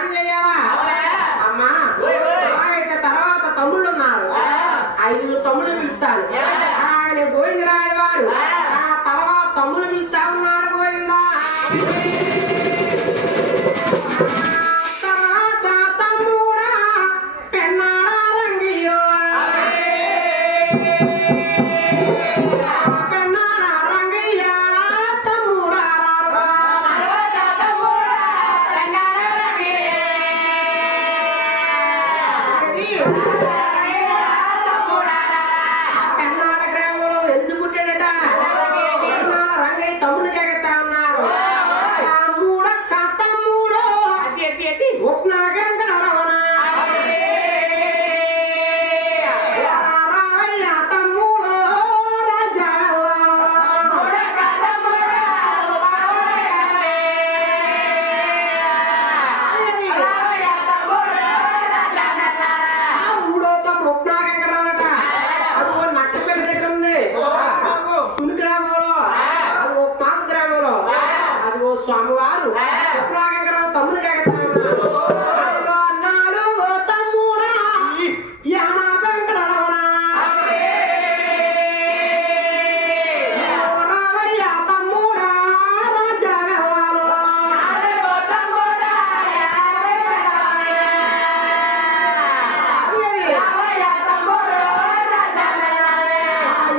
యాగం చేయాలా అమ్మా? అలాగైతే తర్వాత తమ్ముళ్ళు ఉన్నారు, 5 తమ్ముళ్ళు పిలుస్తాను. అలాగే గోవిందరాజు గారు ఆ తర్వాత తమ్ముళ్ళు పిలుస్తా ఉన్నాడు. గోవిందా తర్వాత తమ్ముడా పెన్నాడ రంగయ్యో, పెన్నాడ రంగయ్య తమ్ముడా పెన్నాడ గ్రామంలో ఎలిసి పుట్టాడట. పెన్నాడ రంగయ్య తమ్ముడు జాగ్రత్త ఉన్నాడు. మూడక్క తమ్ముడు ఉష్ణగంగ రవణ రావయ్య తమ్ముడు రాజా మూడో తమ్ముడు ఉష్ణగంగ రవణట. అది ఓ నక్కపల్లి దగ్గర ఉంది, సుని గ్రామంలో. అది ఓ పాక గ్రామంలో. అది ఓ స్వామివారు ఉష్ణగంగరావు తమ్ముడు జాగ్రత్త ఉన్నాడు. అదిగో నాలుగో తమ్ముడా యాన వెంకటరమణ రావయ్య తమ్ముడా రాజా వెళ్ళాను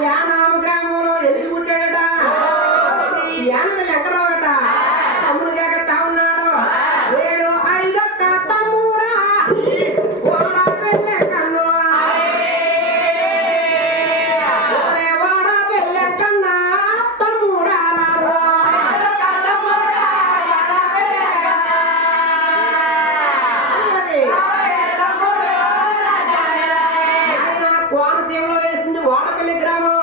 యానామ గ్రామంలో ఎదిగి పుట్టాడట. యానమల్లి వెంకటరావుట తమ్ముడు జాగ్రత్త ఉన్నాడు. 7 5 తమ్ముడా వాడ పెళ్ళె కన్ను వాడ పెళ్ళె కన్నా తమ్ముడా కోనసీమలో వేసింది వాడపల్లి గ్రామం.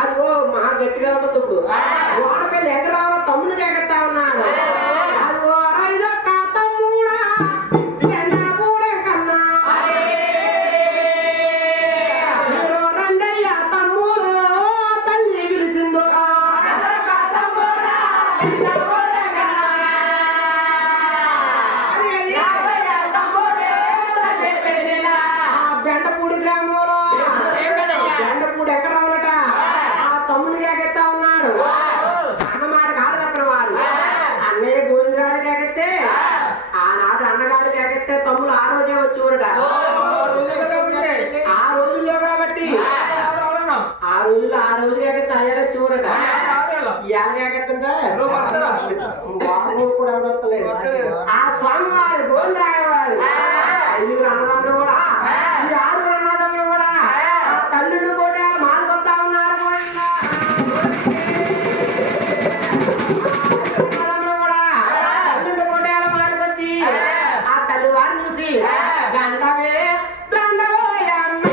అది ఓ మహా గట్టిగా ఉంటుంది. ఇప్పుడు వాడపల్లి ఎగరావ తమ్ముడు జాగ్రత్త ఉన్నాడు. అది ఓ 5 తమ్ముడా ఎన్నపూడే కన్నా మీరు రండయ్య తమ్ముడు తల్లి పిలిచిందో బెండపూడి గ్రామంలో బెండపూడి ఎక్కడ రావాలట. ఆ తమ్ముడు జాగ్రత్త ఉన్నాడు. అన్నమాట కాదు తప్పిన వారు అన్నయ్య గోవిందరాజు జాగ్రత్తే. ఆనాడు అన్నగారు జాగ్రత్తే తమ్ముడు ఆ రోజే వచ్చేవారట. ఆ రోజుల్లో కాబట్టి ఆ రోజు జాగ్రత్త అయ్యారు వచ్చేవారట. ఇవాళ జాగ్రత్త అంటే కూడా వస్తలేదు. ఆ స్వామివారు గోవిందరాజు వారు 5 అన్నదమ్ములు కూడా, ఈ 6 అన్నదమ్ములు కూడా ఆ తల్లుడు కోటాలు మారుకొస్తా ఉన్నారు. అన్నదమ్ములు కూడా తల్లుడు కోటాలు మారుకొచ్చి ఆ తల్లివారిని చూసి గండవే దండవోయమ్మ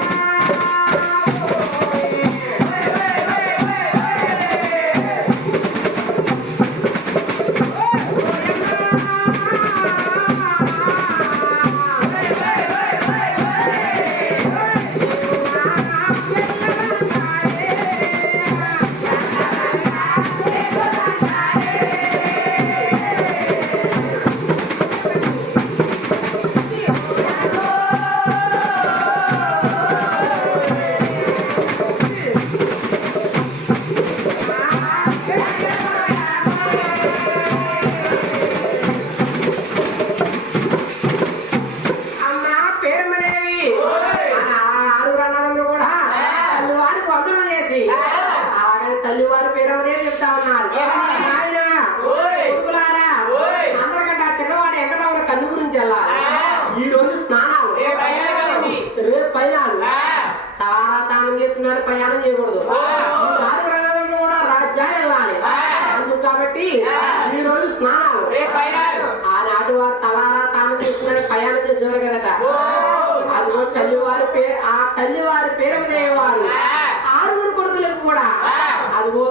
తల్లివారు పేరవదేవి చెప్తా ఉన్నారు. ఆయన కొడుకులారా అందరికంటే ఆ చిన్నవాడు ఎక్కడ కన్ను గురించి వెళ్ళాలి. ఈ రోజు స్నానాలు, రేపు పైనాలు, తారాతానం చేస్తున్నాడు, ప్రయాణం చేయకూడదు. కూడా రాజ్యాలు వెళ్ళాలి. అందుకు కాబట్టి ఈ రోజు స్నానాలు, ఆనాటి వారు తలారా తానం చేస్తున్నాడు, ప్రయాణం చేసేవారు కదట. అది తల్లివారి పేరు, ఆ తల్లివారి పేరవదేవి వారు 6 కొడుకులకు కూడా అదిగో